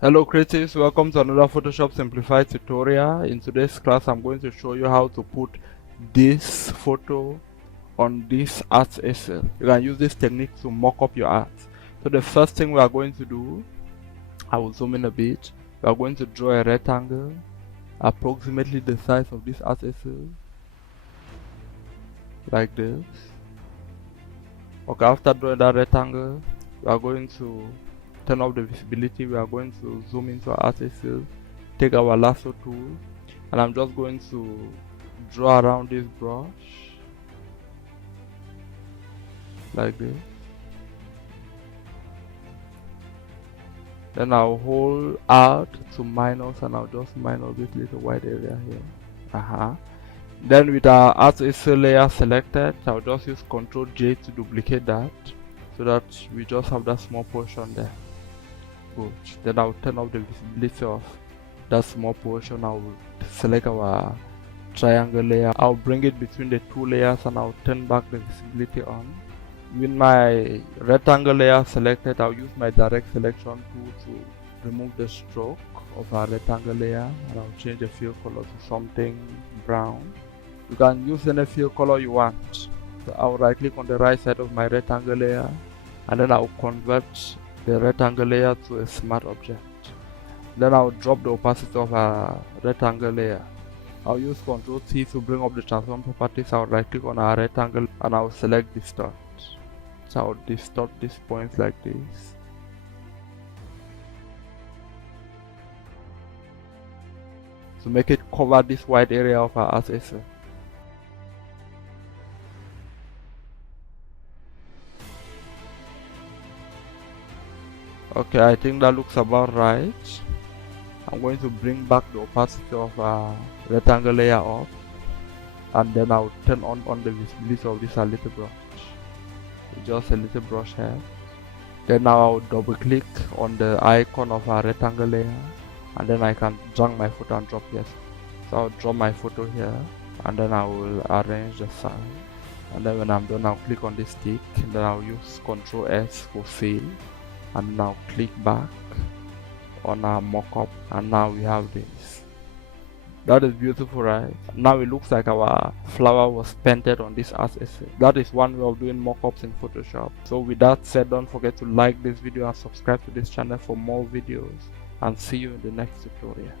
Hello creatives, welcome to another Photoshop Simplified tutorial. In today's class I'm going to show you how to put this photo on this art essay. You can use this technique to mock up your art. So the first thing we are going to do, I will zoom in a bit. We are going to draw a rectangle approximately the size of this art essay, like this. Okay, after drawing that rectangle, we are going to turn off the visibility. We are going to zoom into our art essay, take our lasso tool, and I'm just going to draw around this brush like this. Then I'll hold Alt to minus, and I'll just minus this little white area here. Then with our art essay layer selected, I'll just use Ctrl J to duplicate that so that we just have that small portion there. Good. Then I'll turn off the visibility of that small portion. I'll select our triangle layer. I'll bring it between the two layers and I'll turn back the visibility on. With my rectangle layer selected, I'll use my direct selection tool to remove the stroke of our rectangle layer, and I'll change the fill color to something brown. You can use any fill color you want. So I'll right click on the right side of my rectangle layer, and then I'll convert the rectangle layer to a smart object. Then I'll drop the opacity of our rectangle layer. I'll use Ctrl T to bring up the transform properties. I'll right click on our rectangle and I'll select distort. So I'll distort these points like this. To make it cover this wide area of our art essay. Okay, I think that looks about right. I'm going to bring back the opacity of our rectangle layer up, and then I'll turn on the visibility of this a little brush. Just a little brush here. Then now I'll double click on the icon of our rectangle layer, and then I can drag my photo and drop here. So I'll drop my photo here, and then I will arrange the side. And then when I'm done, I'll click on this stick, and then I'll use Ctrl S for fill, and now click back on our mockup, and now we have this. That is beautiful, right? Now it looks like our flower was painted on this art essay. That is one way of doing mockups in Photoshop. So with that said, don't forget to like this video and subscribe to this channel for more videos, and see you in the next tutorial.